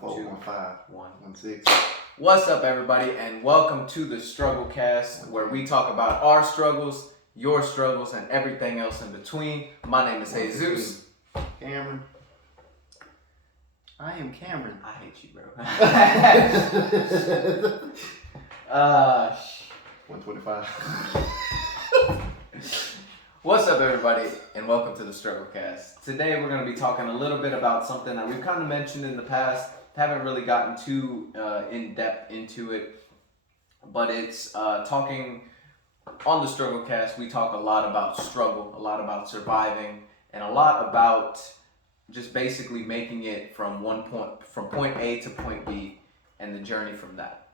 415 116. What's up, everybody, and welcome to the Struggle Cast, where we talk about our struggles, your struggles, and everything else in between. My name is Jesus. Cameron. I am Cameron. I hate you, bro. 125. What's up, everybody, and welcome to the Struggle Cast. Today, we're going to be talking a little bit about something that we've kind of mentioned in the past. Haven't really gotten too in depth into it, but it's talking on the Struggle Cast. We talk a lot about struggle, a lot about surviving, and a lot about just basically making it from point A to point B and the journey from that.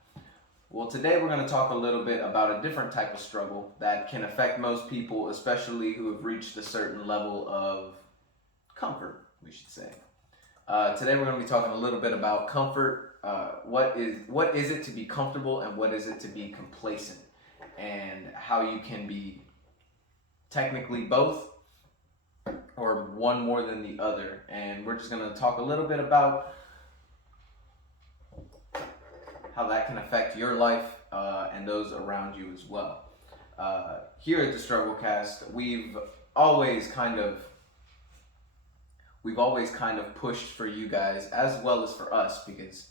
Well, today we're going to talk a little bit about a different type of struggle that can affect most people, especially who have reached a certain level of comfort, we should say. Today we're going to be talking a little bit about comfort. What is it to be comfortable, and what is it to be complacent, and how you can be technically both or one more than the other. And we're just going to talk a little bit about how that can affect your life and those around you as well. Here at the Struggle Cast, we've always kind of pushed for you guys as well as for us, because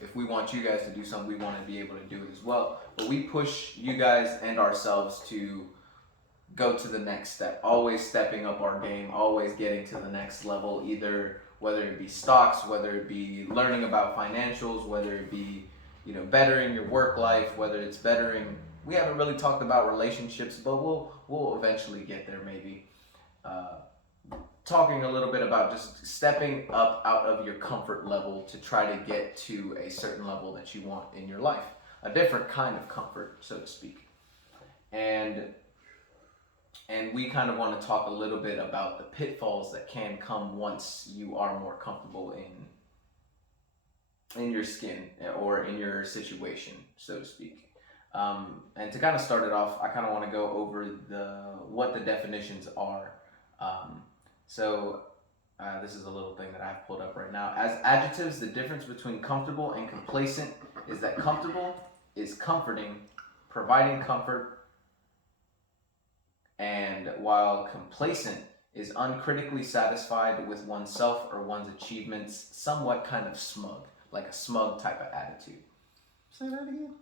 if we want you guys to do something, we want to be able to do it as well. But we push you guys and ourselves to go to the next step, always stepping up our game, always getting to the next level, either whether it be stocks, whether it be learning about financials, whether it be bettering your work life, whether it's bettering. We haven't really talked about relationships, but we'll eventually get there maybe. Talking a little bit about just stepping up out of your comfort level to try to get to a certain level that you want in your life, a different kind of comfort, so to speak. And we kind of want to talk a little bit about the pitfalls that can come once you are more comfortable in your skin or in your situation, so to speak. And to kind of start it off, I kind of want to go over what the definitions are. So this is a little thing that I have pulled up right now. As adjectives, the difference between comfortable and complacent is that comfortable is comforting, providing comfort, and while complacent is uncritically satisfied with oneself or one's achievements, somewhat kind of smug, like a smug type of attitude. Say that again.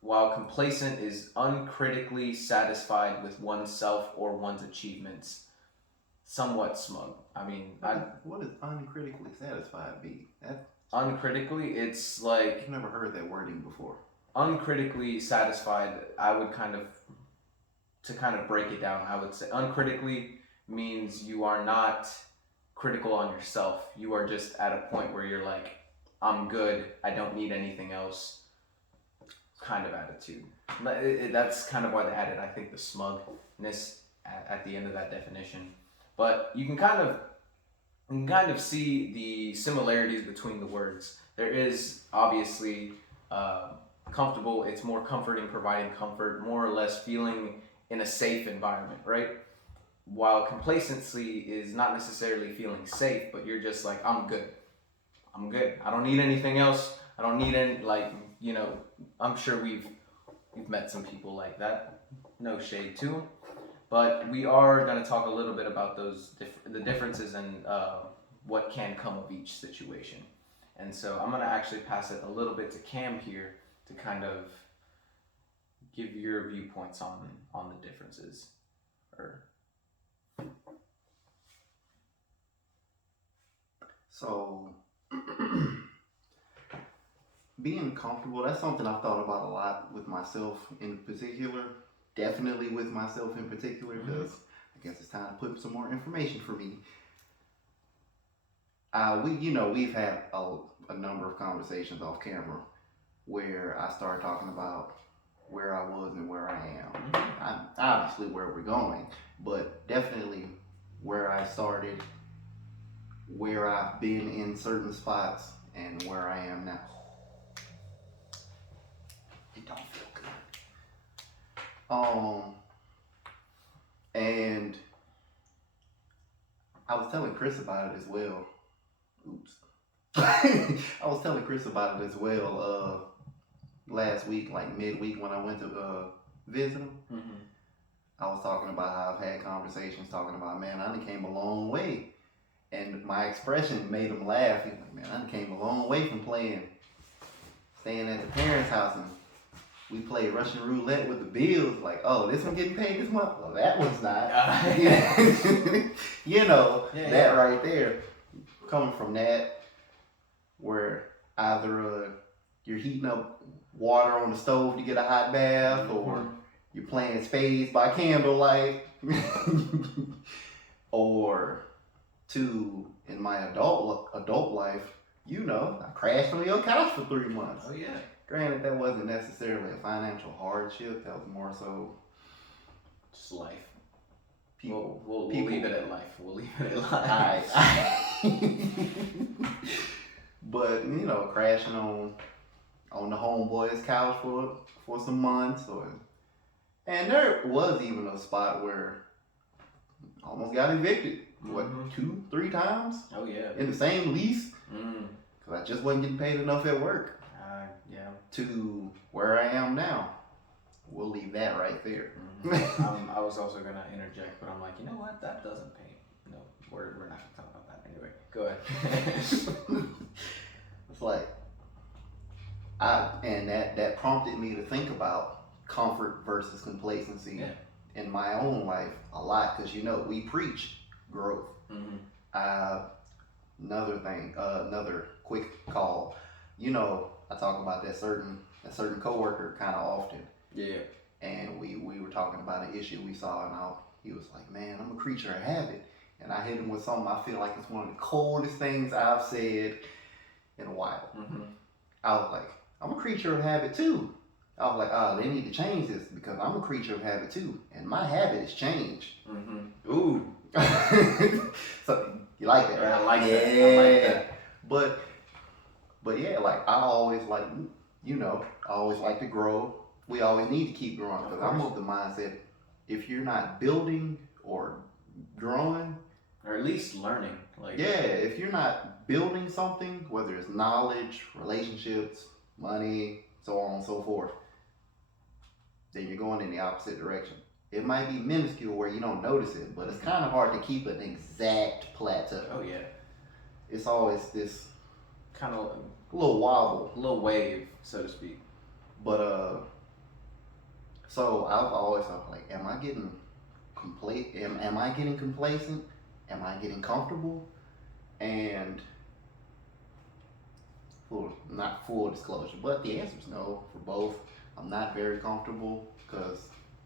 While complacent is uncritically satisfied with oneself or one's achievements, somewhat smug. I mean, what does uncritically satisfied be? Uncritically, it's like... I've never heard that wording before. Uncritically satisfied, I would to break it down, I would say uncritically means you are not critical on yourself. You are just at a point where you're like, I'm good, I don't need anything else kind of attitude. That's kind of why they added, I think, the smugness at the end of that definition. But you can kind of see the similarities between the words. There is obviously comfortable, it's more comforting, providing comfort, more or less feeling in a safe environment, right? While complacency is not necessarily feeling safe, but you're just like, I'm good. I don't need anything else. I don't need any, I'm sure we've met some people like that. No shade to them. But we are going to talk a little bit about the differences and what can come of each situation. And so I'm going to actually pass it a little bit to Cam here to kind of give your viewpoints on the differences. So, being comfortable, that's something I've thought about a lot with myself in particular. Definitely with myself in particular, because I guess it's time to put some more information for me. We've had a number of conversations off camera where I started talking about where I was and where I am. Obviously where we're going, but definitely where I started, where I've been in certain spots, and where I am now. It don't feel good. And I was telling Chris about it as well. Oops, I was telling Chris about it as well last week, like midweek when I went to visit him. Mm-hmm. I was talking about how I've had conversations talking about, man, I done came a long way. And my expression made him laugh. He was like, man, I done came a long way from staying at the parents' house, and we played Russian roulette with the bills. Like, oh, this one getting paid this month? Well, that one's not. You know, that right there. Coming from that, where either you're heating up water on the stove to get a hot bath, or you're playing spades by candlelight, or two, in my adult life, you know, I crashed on your couch for 3 months. Oh yeah. Granted, that wasn't necessarily a financial hardship. That was more so just life. People. We'll leave it at life. We'll leave it at life. Alright. But you know, crashing on the homeboy's couch for some months, and there was even a spot where I almost got evicted. What, 2-3 times? Oh yeah. In the same lease? Because I just wasn't getting paid enough at work. Yeah. To where I am now. We'll leave that right there. I was also gonna interject, but I'm like, you know what? That doesn't pay. No, we're not gonna talk about that anyway. Go ahead. It's like, that prompted me to think about comfort versus complacency in my own life a lot, because you know we preach growth. Another thing, another quick call. You know, I talk about that certain coworker kind of often. Yeah. And we were talking about an issue we saw, and he was like, "Man, I'm a creature of habit." And I hit him with something I feel like it's one of the coldest things I've said in a while. I was like, "I'm a creature of habit too." I was like, "Oh, they need to change this because I'm a creature of habit too, and my habit has changed." Ooh. So you like that, right? I like that. I like that. But yeah, like I always like, you know, I always like to grow. We always need to keep growing, because I'm of the mindset, if you're not building or growing, or at least learning, like, yeah, if you're not building something, whether it's knowledge, relationships, money, so on and so forth, then you're going in the opposite direction. It might be minuscule where you don't notice it, but it's kind of hard to keep an exact plateau. Oh yeah. It's always this kind of little wobble, a little wave, so to speak. But so I've always thought, like, am I getting am I getting complacent? Am I getting comfortable? And not full disclosure, but the answer is no for both. I'm not very comfortable because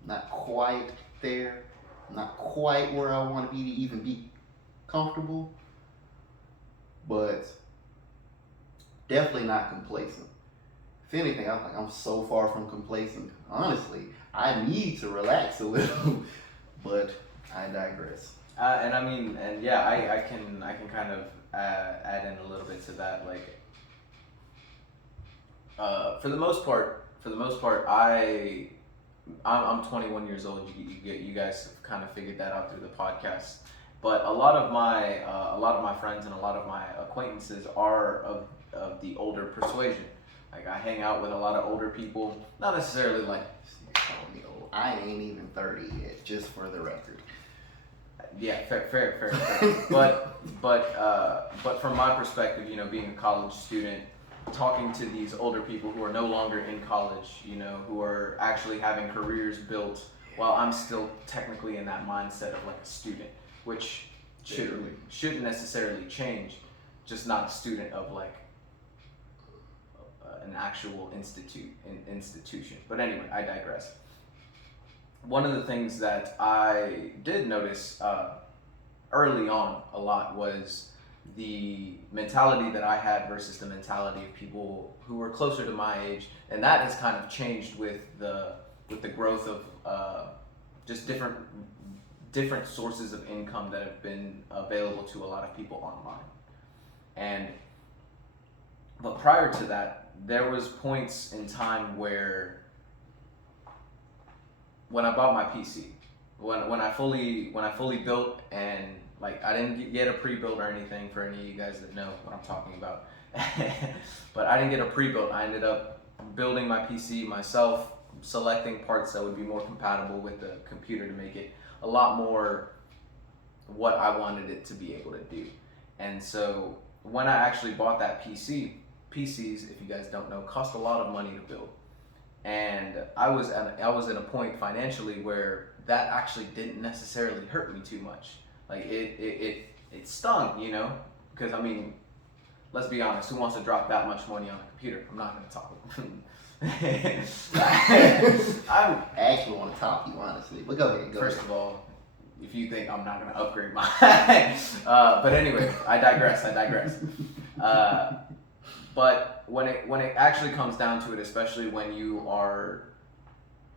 I'm not quite there. I'm not quite where I want to be to even be comfortable, but definitely not complacent. If anything, I'm so far from complacent. Honestly, I need to relax a little, but I digress. And I mean, and yeah, I can kind of add in a little bit to that. Like, for the most part, I'm 21 years old. You guys have kind of figured that out through the podcast. But a lot of my friends and a lot of my acquaintances are of the older persuasion. Like, I hang out with a lot of older people, not necessarily like. I ain't even 30 yet, just for the record. Yeah, fair. But from my perspective, you know, being a college student, talking to these older people who are no longer in college, you know, who are actually having careers built while I'm still technically in that mindset of like a student, which shouldn't necessarily change, just not a student of like an actual institution. But anyway, I digress. One of the things that I did notice early on a lot was the mentality that I had versus the mentality of people who were closer to my age, and that has kind of changed with the growth of just different sources of income that have been available to a lot of people online. But prior to that, there was points in time where when I bought my PC, when I fully built and Like, I didn't get a pre-built or anything for any of you guys that know what I'm talking about. But I didn't get a pre-built. I ended up building my PC myself, selecting parts that would be more compatible with the computer to make it a lot more what I wanted it to be able to do. And so when I actually bought that PCs, if you guys don't know, cost a lot of money to build. And I was at a point financially where that actually didn't necessarily hurt me too much. Like it stung, you know, because I mean, let's be honest, who wants to drop that much money on a computer? I'm not going to talk. I actually want to top you, honestly, but go ahead. First of all, if you think I'm not going to upgrade my, but anyway, I digress. But when it actually comes down to it, especially when you are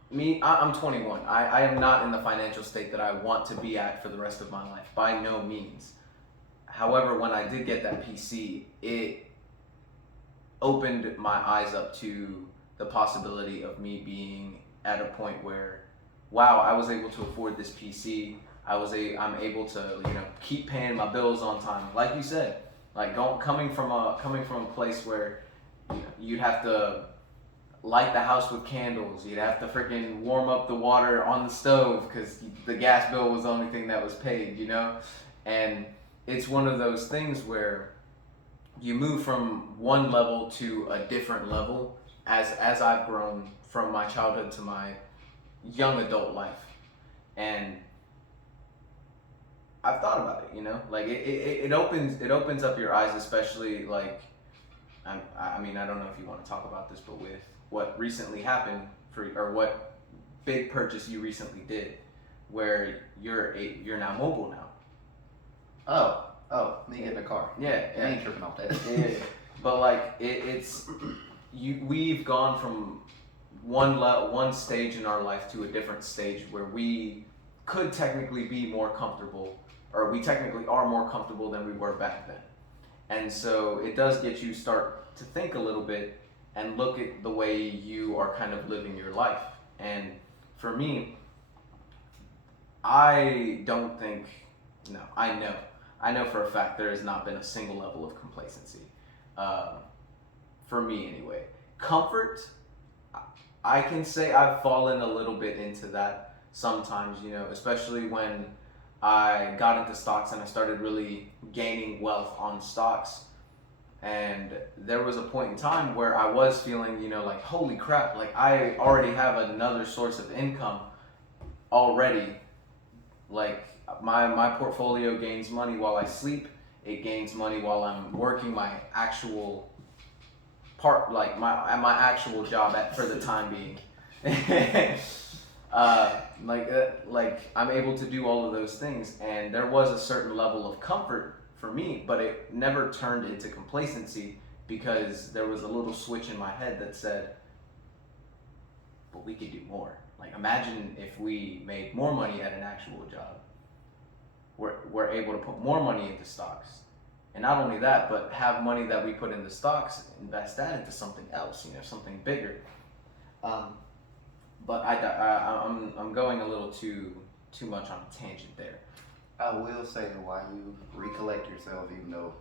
I'm 21. I am not in the financial state that I want to be at for the rest of my life, by no means. However, when I did get that PC, it opened my eyes up to the possibility of me being at a point where, wow, I was able to afford this PC. I'm able to, you know, keep paying my bills on time. Like you said, like coming from a place where, you know, you'd have to light the house with candles. You'd have to freaking warm up the water on the stove because the gas bill was the only thing that was paid, you know? And it's one of those things where you move from one level to a different level as I've grown from my childhood to my young adult life. And I've thought about it, you know? Like it opens up your eyes, especially like, I mean, I don't know if you want to talk about this, but with what recently happened or what big purchase you recently did, where you're now mobile now. Oh, me getting a car. Yeah, I ain't tripping off that. Yeah. But like we've gone from one stage in our life to a different stage where we could technically be more comfortable, or we technically are more comfortable than we were back then. And so it does get you start to think a little bit and look at the way you are kind of living your life. And for me, I know for a fact there has not been a single level of complacency. For me anyway. Comfort, I can say I've fallen a little bit into that sometimes, you know, especially when I got into stocks and I started really gaining wealth on stocks. And there was a point in time where I was feeling, you know, like, holy crap, like I already have another source of income already. Like my portfolio gains money while I sleep. It gains money while I'm working my actual part, like my actual job for the time being. Like I'm able to do all of those things, and there was a certain level of comfort for me, but it never turned into complacency because there was a little switch in my head that said, but we could do more. Like imagine if we made more money at an actual job. We're able to put more money into stocks. And not only that, but have money that we put into stocks, invest that into something else, you know, something bigger. But I'm going a little too much on a tangent there. I will say that while you recollect yourself, even though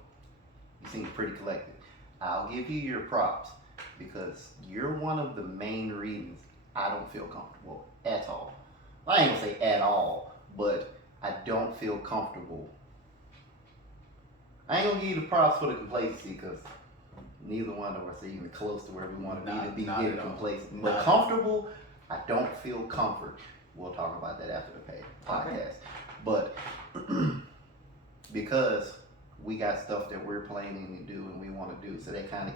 you seem pretty collected, I'll give you your props because you're one of the main reasons I don't feel comfortable at all. I ain't gonna say at all, but I don't feel comfortable. I ain't gonna give you the props for the complacency because neither one of us are even close to where we want to be getting complacent. But comfortable, I don't feel comfort. We'll talk about that after the podcast. Okay. But because we got stuff that we're planning to do and we want to do, so that kind of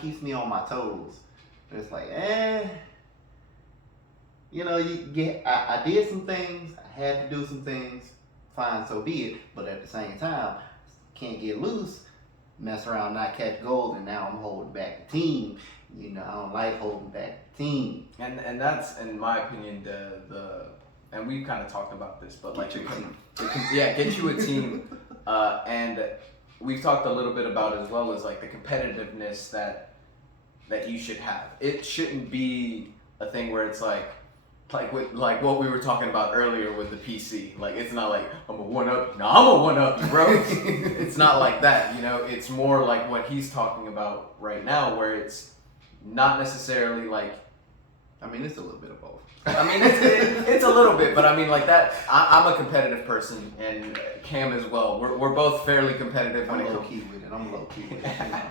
keeps me on my toes. And it's like, you know, I did some things, I had to do some things, fine, so be it. But at the same time, can't get loose, mess around, not catch gold, and now I'm holding back the team. You know, I don't like holding back the team. And that's, in my opinion, the and we've kind of talked about this, but like, get you a team. And we've talked a little bit about it as well as like the competitiveness that you should have. It shouldn't be a thing where it's like, like what we were talking about earlier with the PC. Like it's not like I'm a one up. No, I'm a one up, bro. It's not like that. You know, it's more like what he's talking about right now, where it's not necessarily like. I mean, it's a little bit of both. I mean, it's a little bit, but I mean, like that. I'm a competitive person, and Cam as well. We're both fairly competitive when I'm it low comes. key with it. I'm low key with it. You know?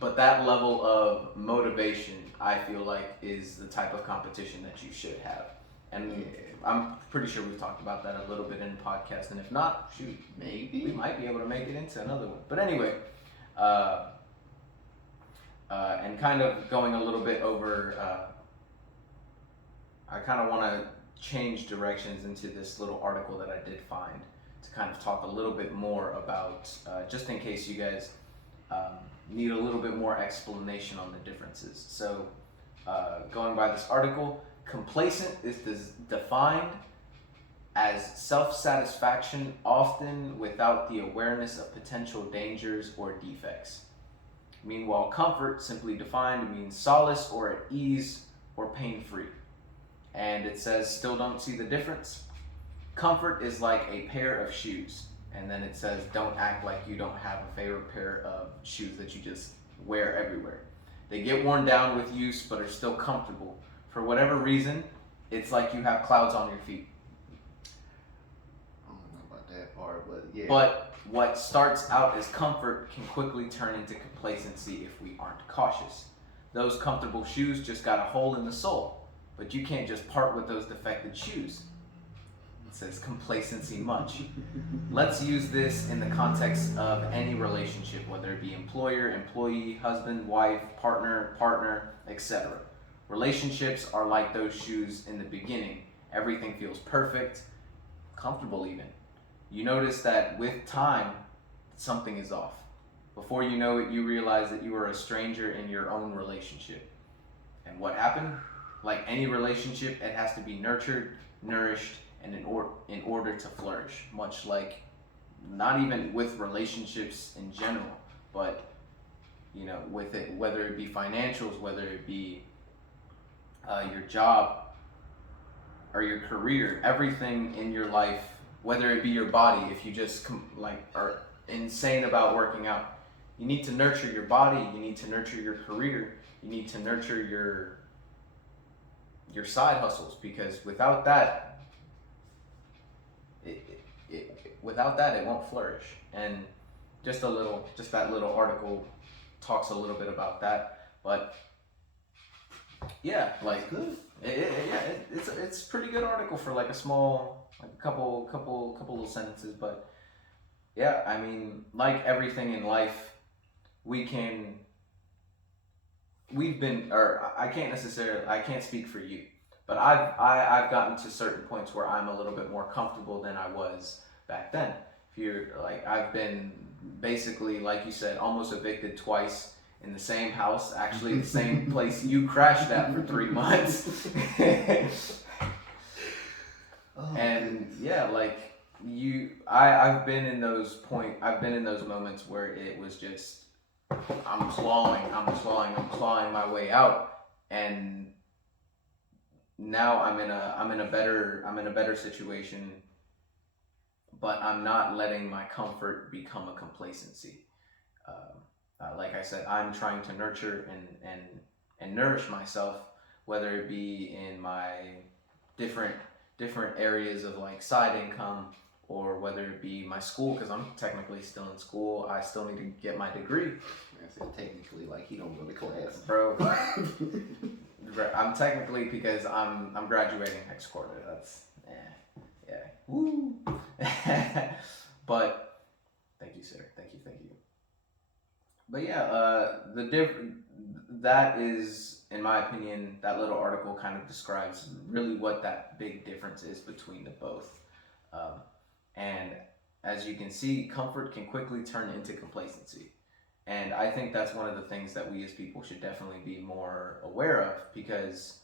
But that level of motivation, I feel like, is the type of competition that you should have. And I'm pretty sure we've talked about that a little bit in the podcast. And if not, shoot, Maybe we might be able to make it into another one. But anyway, and kind of going a little bit over, I kind of want to change directions into this little article that I did find to kind of talk a little bit more about, just in case you guys need a little bit more explanation on the differences. So, going by this article, complacent is defined as self-satisfaction, often without the awareness of potential dangers or defects. Meanwhile, comfort, simply defined, means solace or at ease or pain-free. And it says, still don't see the difference? Comfort is like a pair of shoes. And then it says, don't act like you don't have a favorite pair of shoes that you just wear everywhere. They get worn down with use, but are still comfortable. For whatever reason, it's like you have clouds on your feet. I don't know about that part, but yeah. But what starts out as comfort can quickly turn into complacency if we aren't cautious. Those comfortable shoes just got a hole in the sole, but you can't just part with those defected shoes. It says complacency much. Let's use this in the context of any relationship, whether it be employer, employee, husband, wife, partner, etc. Relationships are like those shoes in the beginning. Everything feels perfect, comfortable even. You notice that with time, something is off. Before you know it, you realize that you are a stranger in your own relationship. And what happened? Like any relationship, it has to be nurtured, nourished, and in order to flourish. Much like, not even with relationships in general, but you know, with it, whether it be financials, whether it be your job or your career, everything in your life, whether it be your body, if you just are insane about working out, you need to nurture your body, you need to nurture your career, you need to nurture your side hustles, because without that, it won't flourish. And just that little article talks a little bit about that. But yeah, like good. It's a pretty good article for like a small, like a couple little sentences. But yeah, I mean, like everything in life, I can't speak for you, but I've gotten to certain points where I'm a little bit more comfortable than I was back then. If you're like, I've been basically, like you said, almost evicted twice in the same house, actually the same place you crashed at for 3 months. And yeah, like I've been in those moments where it was just, I'm clawing my way out, and now I'm in a better situation, but I'm not letting my comfort become a complacency. Like I said, I'm trying to nurture and nourish myself, whether it be in my different areas of like side income, or whether it be my school, because I'm technically still in school. I still need to get my degree. I said technically, like he don't go to class, bro. I'm technically, because I'm graduating next quarter. That's yeah. Woo. But thank you, sir. Thank you. But yeah, that is, in my opinion, that little article kind of describes really what that big difference is between the both. And as you can see, comfort can quickly turn into complacency. And I think that's one of the things that we as people should definitely be more aware of, because,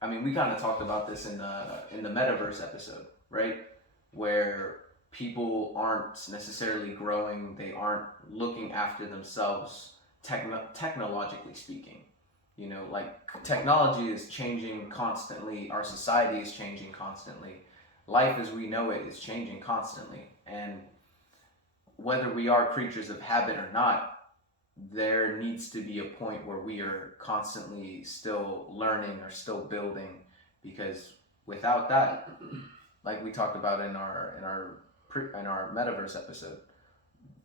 I mean, we kind of talked about this in the metaverse episode, right? Where people aren't necessarily growing, they aren't looking after themselves, technologically speaking. You know, like technology is changing constantly. Our society is changing constantly. Life as we know it is changing constantly. And whether we are creatures of habit or not, there needs to be a point where we are constantly still learning or still building, because without that, like we talked about in our metaverse episode,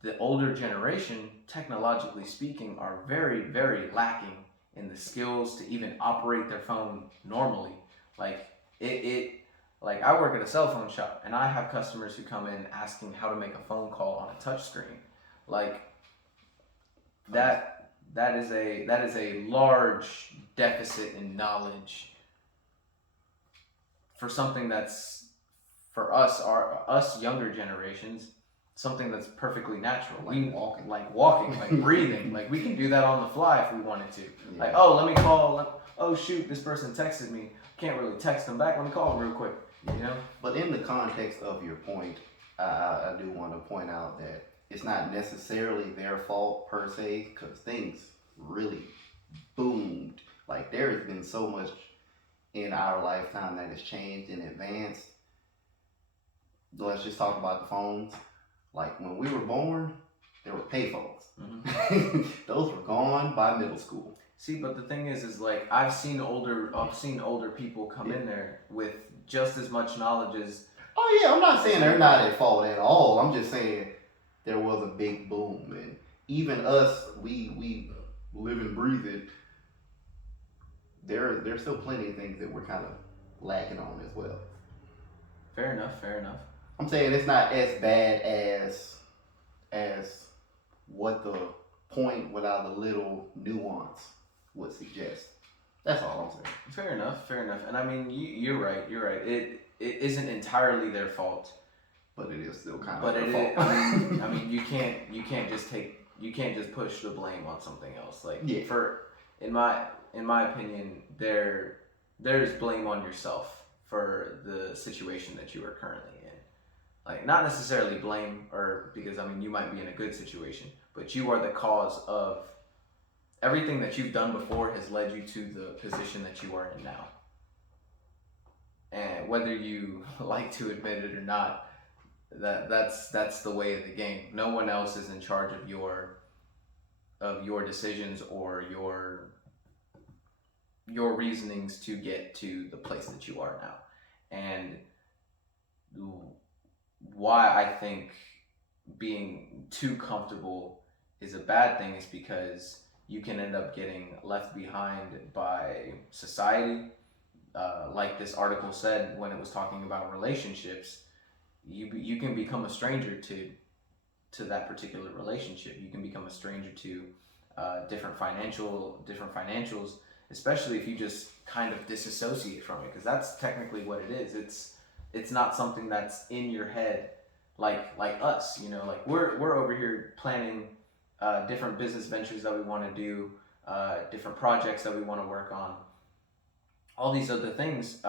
the older generation, technologically speaking, are very, very lacking in the skills to even operate their phone normally. Like it like I work at a cell phone shop and I have customers who come in asking how to make a phone call on a touch screen. Like that is a large deficit in knowledge for something that's, for us younger generations, something that's perfectly natural. Like walking, like breathing. Like we can do that on the fly if we wanted to. Yeah. Like, oh, let me call. Oh shoot, this person texted me. Can't really text them back. Let me call them real quick. You know. But in the context of your point, I do want to point out that it's not necessarily their fault per se, because things really boomed. Like there has been so much in our lifetime that has changed and advanced. Let's just talk about the phones. Like when we were born, there were payphones. Mm-hmm. Those were gone by middle school. See, but the thing is like I've seen older people come in there with just as much knowledge as. Oh yeah, I'm not saying they're not at fault at all. I'm just saying there was a big boom, and even us, we live and breathe it. There's still plenty of things that we're kind of lacking on as well. Fair enough. I'm saying it's not as bad as what the point without the little nuance would suggest. That's all I'm saying. Fair enough. And I mean, you're right. It isn't entirely their fault, but it is still kind of their fault. I mean, you can't just push the blame on something else. Like in my opinion, there's blame on yourself for the situation that you are currently in. Like, not necessarily blame, or because I mean you might be in a good situation, but you are the cause of everything that you've done before has led you to the position that you are in now. And whether you like to admit it or not, that's the way of the game. No one else is in charge of your decisions or your reasonings to get to the place that you are now. And why I think being too comfortable is a bad thing is because you can end up getting left behind by society. Like this article said when it was talking about relationships, you can become a stranger to that particular relationship. You can become a stranger to different financials, especially if you just kind of disassociate from it, because that's technically what it is. It's not something that's in your head like us, you know, like we're over here planning different business ventures that we want to do, different projects that we want to work on, all these other things.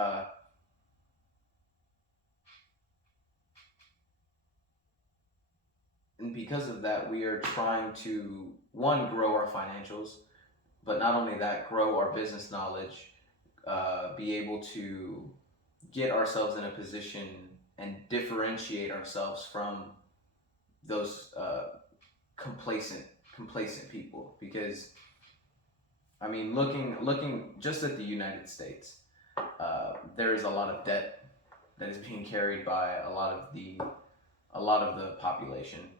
And because of that, we are trying to, one, grow our financials, but not only that, grow our business knowledge, be able to get ourselves in a position and differentiate ourselves from those complacent people. Because I mean, looking just at the United States, there is a lot of debt that is being carried by a lot of the population,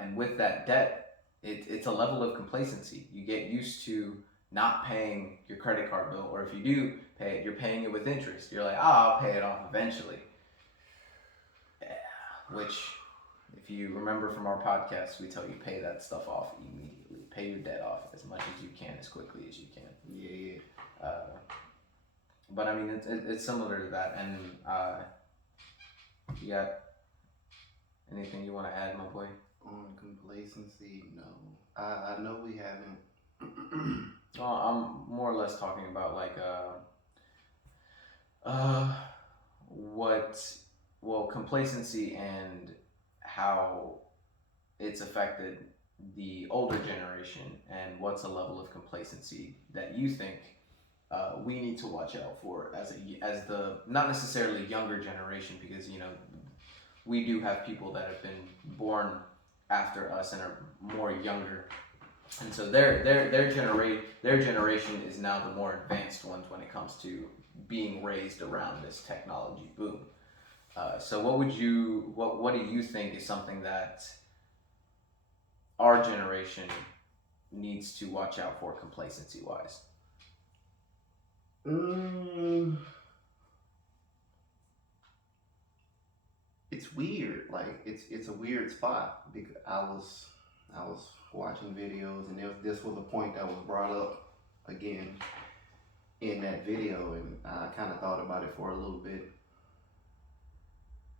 and with that debt, it's a level of complacency. You get used to not paying your credit card bill, or if you do pay it, you're paying it with interest. You're like, I'll pay it off eventually. Which, if you remember from our podcast, we tell you pay that stuff off immediately. Pay your debt off as much as you can, as quickly as you can. Yeah. But I mean, it's similar to that. And you got anything you want to add, my boy? On complacency, no. I know we haven't. Well, I'm more or less talking about like complacency and how it's affected the older generation, and what's a level of complacency that you think we need to watch out for as the not necessarily younger generation, because we do have people that have been born after us and are more younger, and so their generation is now the more advanced ones when it comes to being raised around this technology boom. So what do you think is something that our generation needs to watch out for complacency wise? Mm, it's weird. Like it's a weird spot because I was watching videos and this was a point that was brought up again in that video, and I kind of thought about it for a little bit,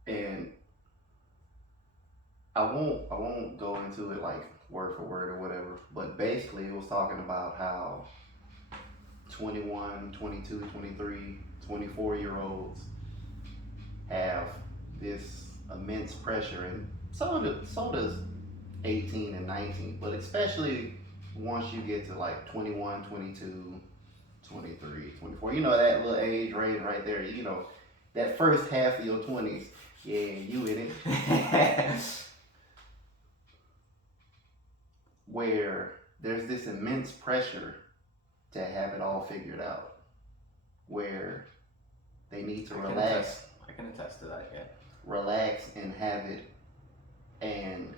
and I won't go into it like word for word or whatever, but basically it was talking about how 21, 22, 23, 24 year olds have this immense pressure, and so does 18 and 19, but especially once you get to like 21, 22, 23, 24, that little age range right there, that first half of your 20s, yeah, you in it. Where there's this immense pressure to have it all figured out, where they need to relax. I can attest to that, yeah. Relax and have it, and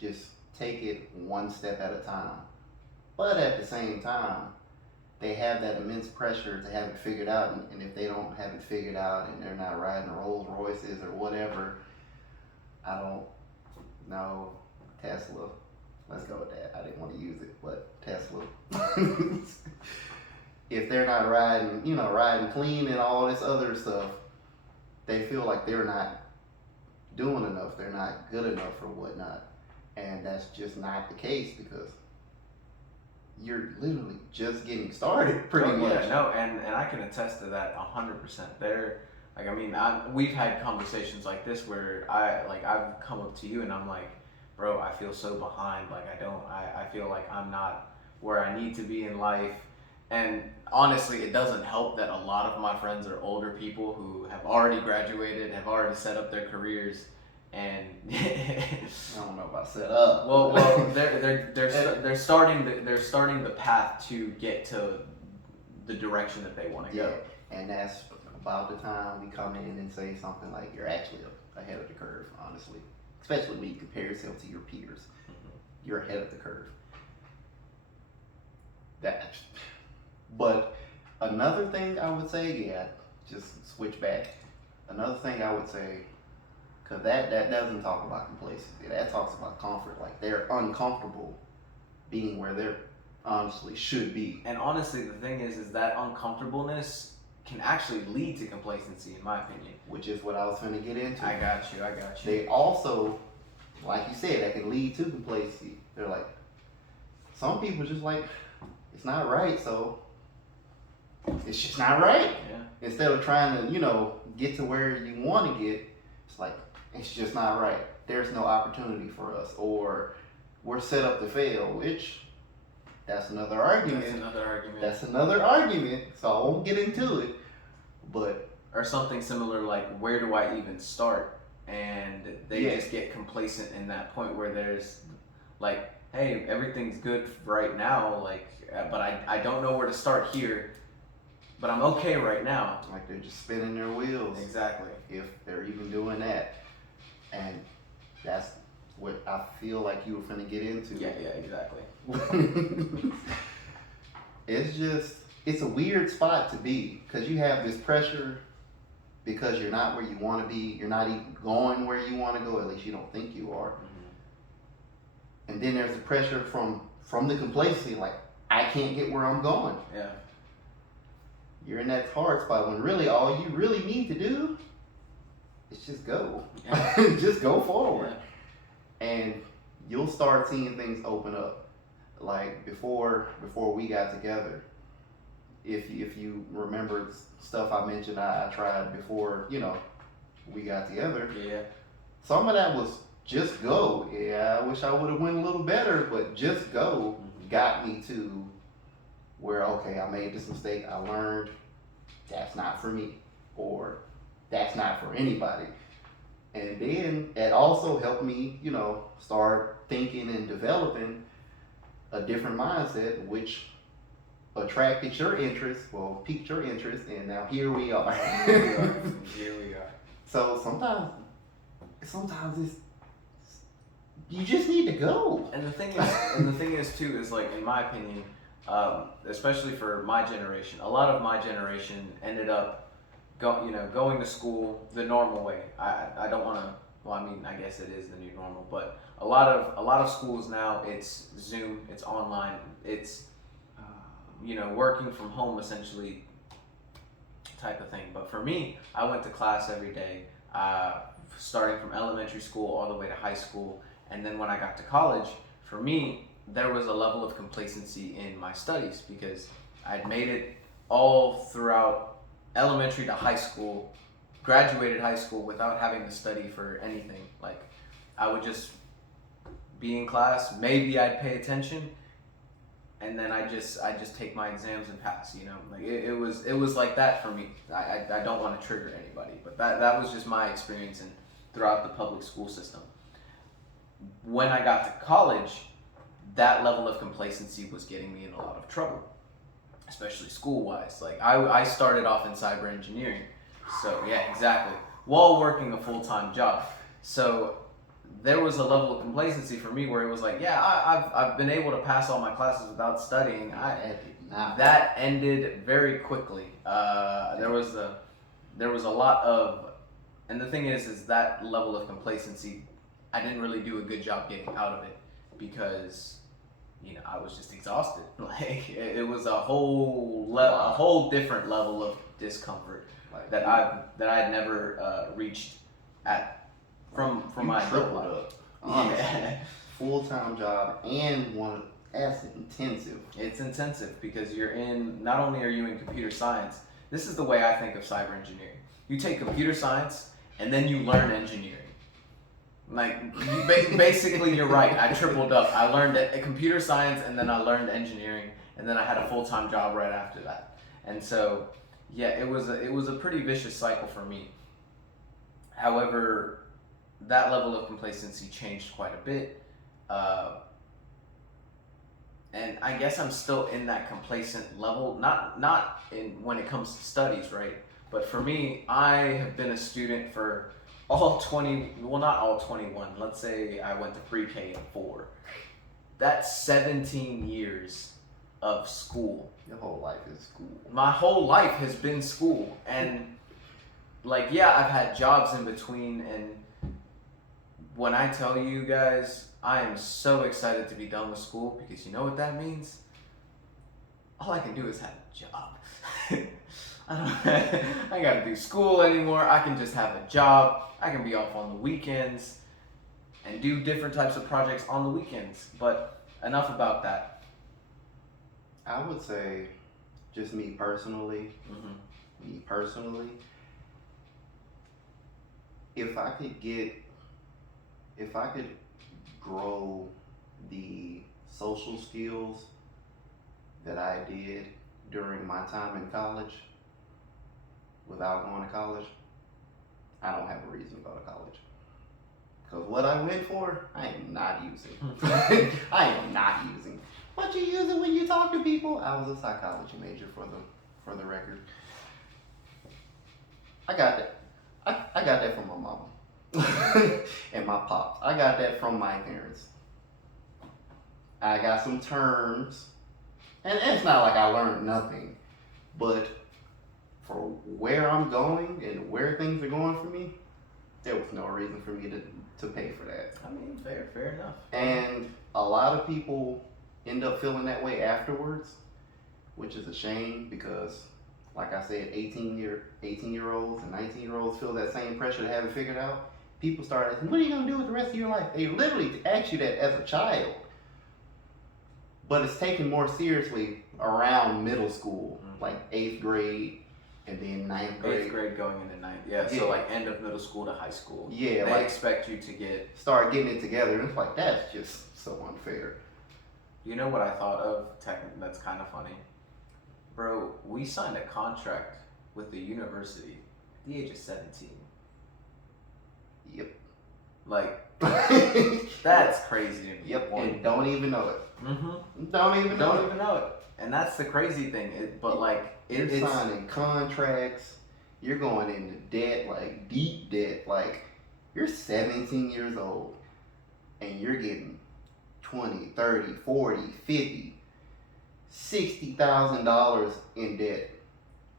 just take it one step at a time. But at the same time, they have that immense pressure to have it figured out, and if they don't have it figured out and they're not riding Rolls Royces or whatever, I don't know, Tesla. Let's go with that. I didn't want to use it, but Tesla. If they're not riding clean and all this other stuff, they feel like they're not doing enough. They're not good enough or whatnot. And that's just not the case, because you're literally just getting started pretty much. Yeah, no, and I can attest to that 100%. We've had conversations like this where I've come up to you and I'm like, bro, I feel so behind. Like I feel like I'm not where I need to be in life. And honestly, it doesn't help that a lot of my friends are older people who have already graduated, have already set up their careers, and I don't know about set up. Well, they're starting the path to get to the direction that they want to go. And that's about the time we come in and say something like, you're actually ahead of the curve, honestly. Especially when you compare yourself to your peers. Mm-hmm. You're ahead of the curve. But another thing I would say, just switch back. Another thing I would say, because that doesn't talk about complacency. That talks about comfort. Like, they're uncomfortable being where they're honestly should be. And honestly, the thing is that uncomfortableness can actually lead to complacency, in my opinion. Which is what I was trying to get into. I got you. They also, like you said, that can lead to complacency. They're like, some people just like, it's not right, so it's just not right. Yeah. Instead of trying to, get to where you want to get, it's like, it's just not right. There's no opportunity for us, or we're set up to fail, which that's another argument. That's another argument. So I won't get into it. But or something similar like, where do I even start? And they just get complacent in that point where there's like, hey, everything's good right now, like, but I don't know where to start here, but I'm okay right now. Like, they're just spinning their wheels. Exactly. If they're even doing that. And that's what I feel like you were finna get into. Yeah, exactly. It's a weird spot to be, because you have this pressure because you're not where you want to be. You're not even going where you want to go. At least you don't think you are. Mm-hmm. And then there's the pressure from the complacency, like, I can't get where I'm going. Yeah. You're in that hard spot when really all you really need to do is just go. Yeah. Just go forward. Yeah. And you'll start seeing things open up. Like before we got together, if you remember stuff I mentioned I tried before, we got together. Yeah. Some of that was just go. Yeah, I wish I would have went a little better, but just go got me to where, okay, I made this mistake, I learned that's not for me, or that's not for anybody. And then it also helped me, start thinking and developing a different mindset, which attracted your interest, well, piqued your interest, and now here we are. Here we are. So sometimes it's you just need to go. And the thing is too is like in my opinion, especially for my generation, a lot of my generation ended up going to school the normal way. I don't want to. Well, I mean, I guess it is the new normal, but a lot of schools now it's Zoom, it's online, it's working from home essentially type of thing. But for me, I went to class every day, starting from elementary school all the way to high school. And then when I got to college, for me, there was a level of complacency in my studies because I'd made it all throughout elementary to high school, graduated high school without having to study for anything. Like, I would just be in class, maybe I'd pay attention, and then I just take my exams and pass. Like it was like that for me. I don't want to trigger anybody, but that was just my experience and throughout the public school system. When I got to college, that level of complacency was getting me in a lot of trouble, especially school-wise. Like I started off in cyber engineering, so yeah, exactly, while working a full-time job. So there was a level of complacency for me where it was like, yeah, I've been able to pass all my classes without studying. That ended very quickly. There was a lot of, and the thing is that level of complacency, I didn't really do a good job getting out of it because I was just exhausted. Like it was a whole different level of discomfort that I had never reached at from my tripled life. up. Honestly. Yeah. Full-time job and one that's intensive. It's intensive because not only are you in computer science, this is the way I think of cyber engineering. You take computer science and then you learn engineering. Like basically you're right. I tripled up. I learned computer science and then I learned engineering and then I had a full-time job right after that. And so yeah, it was a pretty vicious cycle for me. However, that level of complacency changed quite a bit. And I guess I'm still in that complacent level, not in when it comes to studies, right? But for me, I have been a student for not all 21. Let's say I went to pre-K and 4. That's 17 years of school. Your whole life is school. My whole life has been school. And like, yeah, I've had jobs in between, and when I tell you guys, I am so excited to be done with school because you know what that means? All I can do is have a job. I ain't got to do school anymore. I can just have a job. I can be off on the weekends and do different types of projects on the weekends. But enough about that. I would say, just me personally, if I could grow the social skills that I did during my time in college without going to college, I don't have a reason to go to college. Because what I went for, I am not using. I am not using. What you using when you talk to people? I was a psychology major for the record. I got that. I got that from my mama. And my pops. I got that from my parents. I got some terms, and it's not like I learned nothing, but for where I'm going and where things are going for me, there was no reason for me to pay for that. I mean, fair enough. And a lot of people end up feeling that way afterwards, which is a shame because, like I said, 18-year-olds and 19-year-olds feel that same pressure to have it figured out. People start asking, what are you going to do with the rest of your life? They literally ask you that as a child. But it's taken more seriously around middle school, like 8th grade, and then ninth Eighth grade. grade going into ninth. Yeah, Yeah. so like end of middle school to high school. Yeah, They like expect you to get. start getting it together, and it's like that's just so unfair. You know what I thought of? That's kind of funny, bro. We signed a contract with the university at the age of 17. Yep. Like Yep, that's crazy to me. and don't even know it. Mm-hmm. Don't even know Don't it. even know it. And that's the crazy thing. But like You're it's signing contracts. You're going into debt, like deep debt. Like you're 17 years old and you're getting 20, 30, 40, 50, $60,000 in debt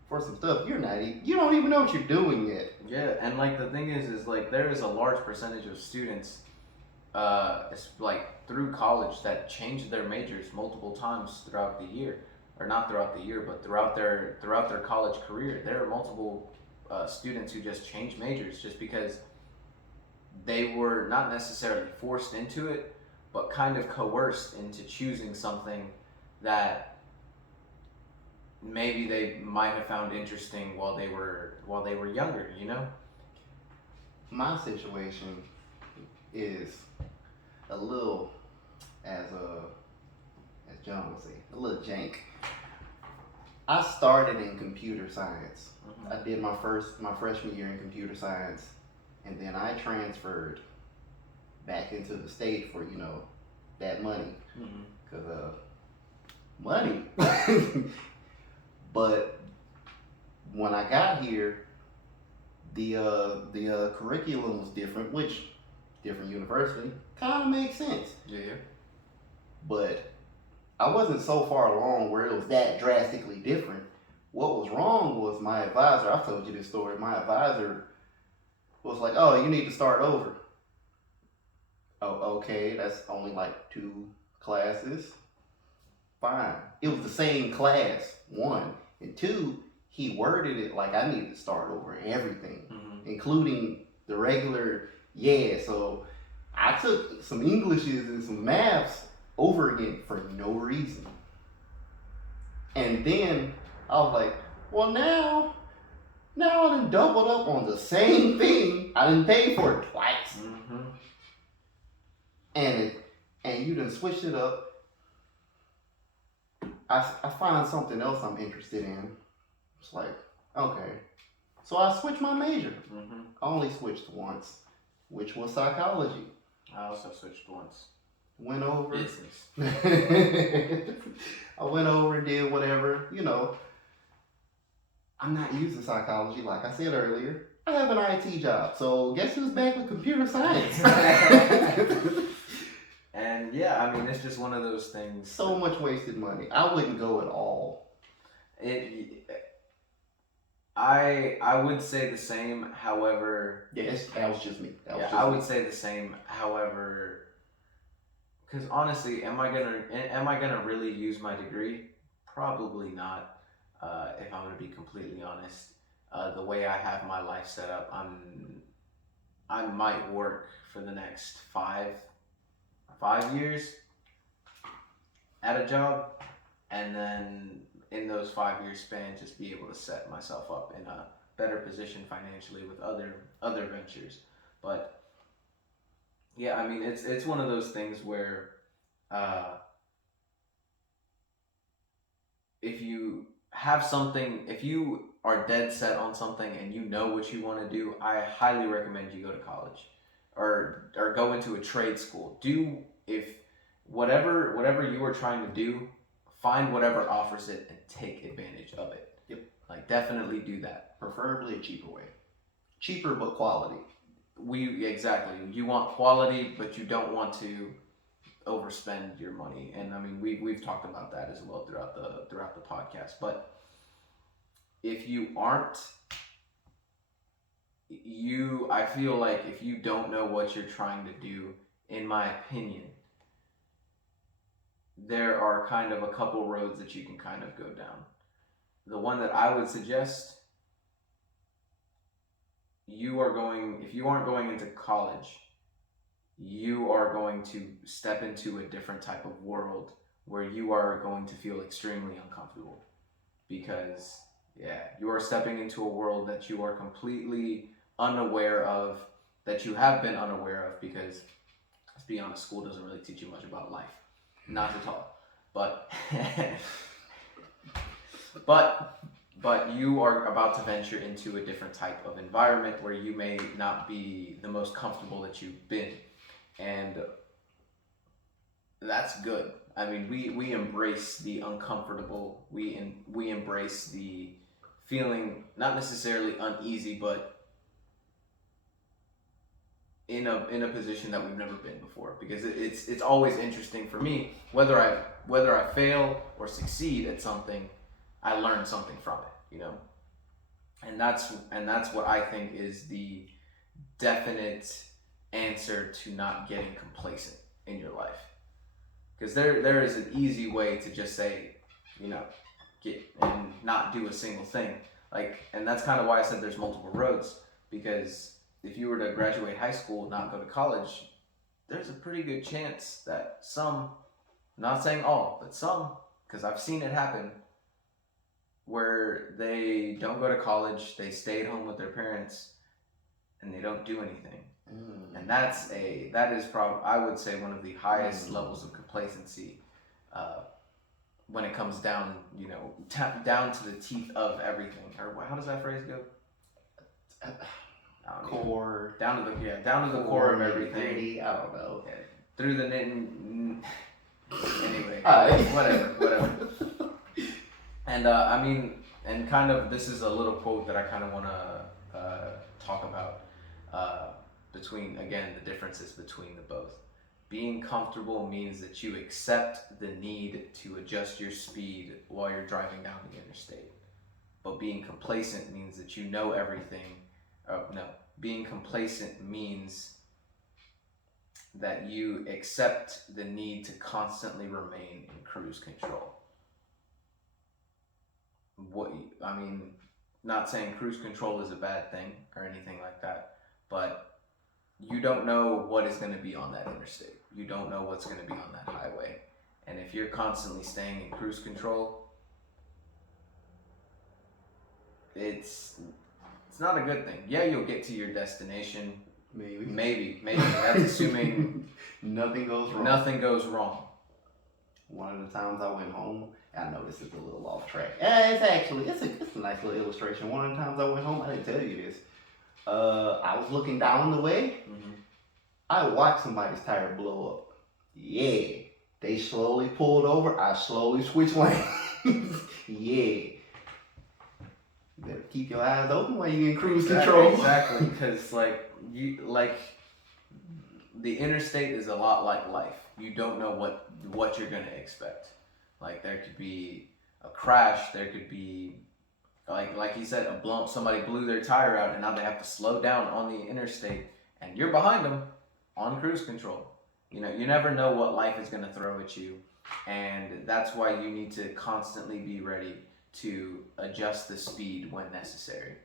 for some stuff you don't even know what you're doing yet. yeah. And like the thing is like there is a large percentage of students, it's like through college that change their majors multiple times throughout the year, or not throughout the year, but throughout their college career. There are multiple students who just change majors just because they were not necessarily forced into it, but kind of coerced into choosing something that maybe they might have found interesting while they were younger. You know. My situation is a little, as John would say, a little jank. I started in computer science. Mm-hmm. I did my freshman year in computer science, and then I transferred back into the state for that money, because money. But when I got here, the curriculum was different, which different university kind of makes sense. Yeah. But I wasn't so far along where it was that drastically different. What was wrong was my advisor. I've told you this story. My advisor was like, "Oh, you need to start over." Oh, okay, that's only like 2 classes. Fine. It was the same class, 1. And 2, he worded it like I needed to start over everything, including the regular. Yeah, so I took some Englishes and some maths over again for no reason. And then I was like, well, now I done doubled up on the same thing. I didn't pay for it twice. And you done switched it up. I find something else I'm interested in. It's like, okay. So I switched my major. I only switched once, which was psychology. I also switched once. Went over. Business. I went over and did whatever, I'm not using psychology like I said earlier. I have an IT job. So guess who's back with computer science? And yeah, I mean, it's just one of those things. So much wasted money. I wouldn't go at all. I would say the same. However, yes, that was just me. I would say the same. However, because honestly, am I gonna really use my degree? Probably not. If I'm gonna be completely honest, the way I have my life set up, I might work for the next 5 years at a job, and then in those 5 year span just be able to set myself up in a better position financially with other ventures. But yeah, I mean it's one of those things where if you have something, if you are dead set on something and you know what you want to do, I highly recommend you go to college or go into a trade school. If whatever you are trying to do, find whatever offers it and take advantage of it. Yep. Like definitely do that. Preferably a cheaper way. Cheaper but quality. Exactly. You want quality, but you don't want to overspend your money. And I mean we've talked about that as well throughout the podcast. But if you aren't, I feel like if you don't know what you're trying to do, in my opinion, there are kind of a couple roads that you can kind of go down. The one that I would suggest, if you aren't going into college, you are going to step into a different type of world where you are going to feel extremely uncomfortable, because Yeah, you are stepping into a world that you are completely unaware of, that you have been unaware of, because let's be honest, school doesn't really teach you much about life. Not at all. But but you are about to venture into a different type of environment where you may not be the most comfortable that you've been. And that's good. I mean, we embrace the uncomfortable. We embrace the feeling not necessarily uneasy, but in a position that we've never been before. Because it's always interesting for me whether I fail or succeed at something, I learn something from it. You know, and that's what I think is the definite answer to not getting complacent in your life. Because there is an easy way to just say, you know, get and not do a single thing. Like, and that's kind of why I said there's multiple roads. Because if you were to graduate high school and not go to college, there's a pretty good chance that some, I'm not saying all, but some, because I've seen it happen, where they don't go to college, they stay at home with their parents, and they don't do anything. And that is probably, I would say, one of the highest levels of complacency when it comes down, you know, down to the teeth of everything. Or how does that phrase go? Core. Down to the core of everything. I don't know. Yeah, through the knitting. Anyway, whatever. And I mean, and kind of, this is a little quote that I kind of want to talk about. Between, again, the differences between the both. Being comfortable means that you accept the need to adjust your speed while you're driving down the interstate. But being complacent means that you know everything. Being complacent means that you accept the need to constantly remain in cruise control. Not saying cruise control is a bad thing or anything like that, but you don't know what is going to be on that interstate. You don't know what's going to be on that highway. And if you're constantly staying in cruise control, it's not a good thing. Yeah, you'll get to your destination. Maybe. That's assuming nothing goes wrong. One of the times I went home, I know this is a little off track. It's a nice little illustration. One of the times I went home, I didn't tell you this. I was looking down the way. Mm-hmm. I watched somebody's tire blow up. Yeah. They slowly pulled over. I slowly switched lanes. Yeah. You better keep your eyes open while you're in cruise control. Exactly, because the interstate is a lot like life. You don't know what you're gonna expect. Like, there could be a crash. There could be, like you said, somebody blew their tire out, and now they have to slow down on the interstate, and you're behind them on cruise control. You know, you never know what life is gonna throw at you, and that's why you need to constantly be ready to adjust the speed when necessary.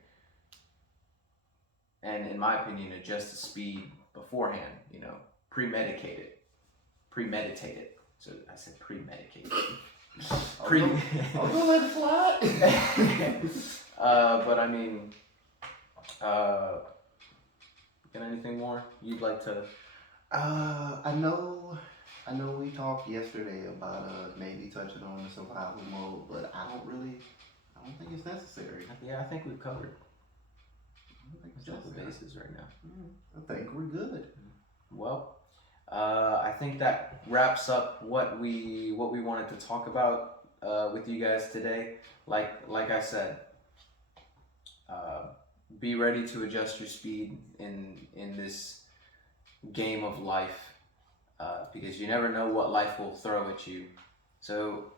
And in my opinion, adjust the speed beforehand. You know, premeditate it. So I said premedicate. I'll go let it slide. But I mean, got anything more you'd like to? I know we talked yesterday about maybe touching on the survival mode, but I don't think it's necessary. Yeah, I think we've covered. I don't think it's the necessary. bases right now. I think we're good. Well, I think that wraps up what we wanted to talk about with you guys today. Like I said, be ready to adjust your speed in this game of life, because you never know what life will throw at you. So,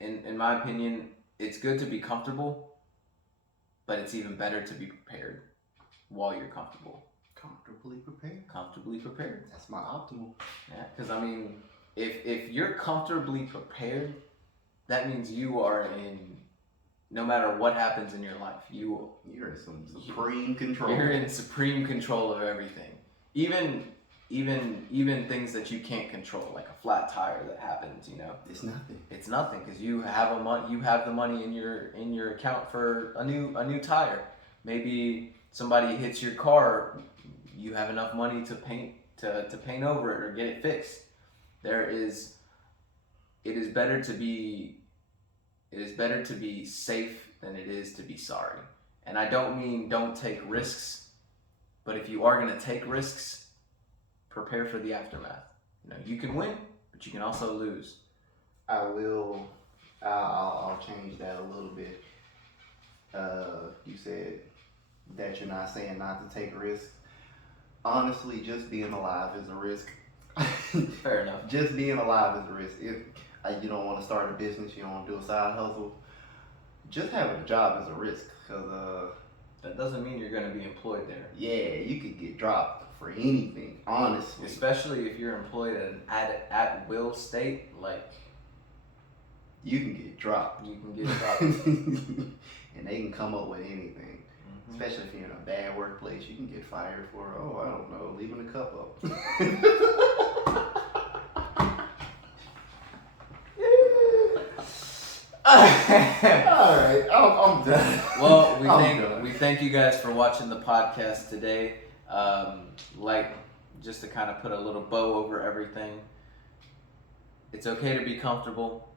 in my opinion, it's good to be comfortable, but it's even better to be prepared while you're comfortable. Comfortably prepared. That's my optimal. Yeah, because I mean, if you're comfortably prepared, that means you are in, no matter what happens in your life, you're in some supreme control. You're in supreme control of everything. Even even things that you can't control, like a flat tire that happens, It's nothing. it's nothing because you have the money in your account for a new tire. Maybe somebody hits your car, you have enough money to paint over it or get it fixed. It is better to be safe than it is to be sorry. And I don't mean don't take risks, but if you are going to take risks, prepare for the aftermath. You can win, but you can also lose. I'll change that a little bit. You said that you're not saying not to take risks. Honestly, just being alive is a risk. Fair enough. Just being alive is a risk. If you don't want to start a business, you don't want to do a side hustle, just having a job is a risk. Because that doesn't mean you're going to be employed there. yeah, you could get dropped for anything, honestly. Especially if you're employed at will state, like you can get dropped. You can get dropped. And they can come up with anything. Mm-hmm. Especially if you're in a bad workplace, you can get fired for, I don't know, leaving a cup up. Alright, I'm done. Well, we thank you guys for watching the podcast today. Just to kind of put a little bow over everything, it's okay to be comfortable.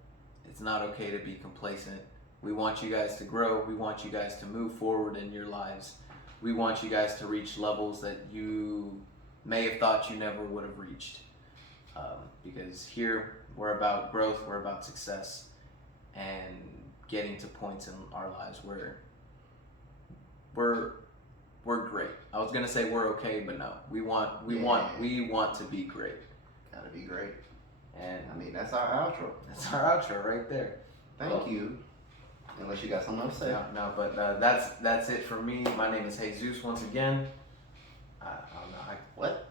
It's not okay to be complacent. We want you guys to grow. We want you guys to move forward in your lives. We want you guys to reach levels that you may have thought you never would have reached. Because here we're about growth, we're about success, and getting to points in our lives where we're great. I was gonna say we're okay, but no, we want to be great. Gotta be great. And I mean, that's our outro. That's our outro right there. Thank you. Unless you got something else to say. No, but that's it for me. My name is Jesus once again. I don't know. What?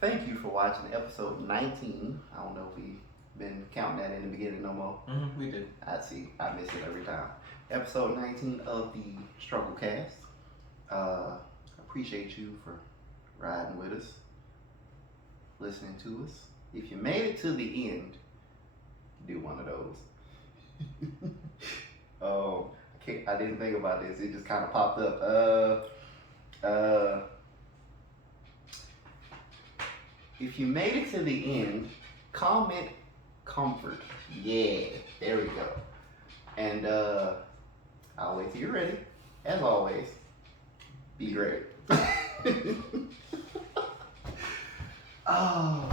Thank you for watching episode 19. I don't know if we've been counting that in the beginning no more. Mm-hmm, we did. I miss it every time. Episode 19 of the Struggle Cast. Appreciate you for riding with us, listening to us. If you made it to the end, do one of those. I didn't think about this. It just kind of popped up. If you made it to the end, comment comfort. Yeah, there we go. And I'll wait till you're ready. As always, be great. Oh.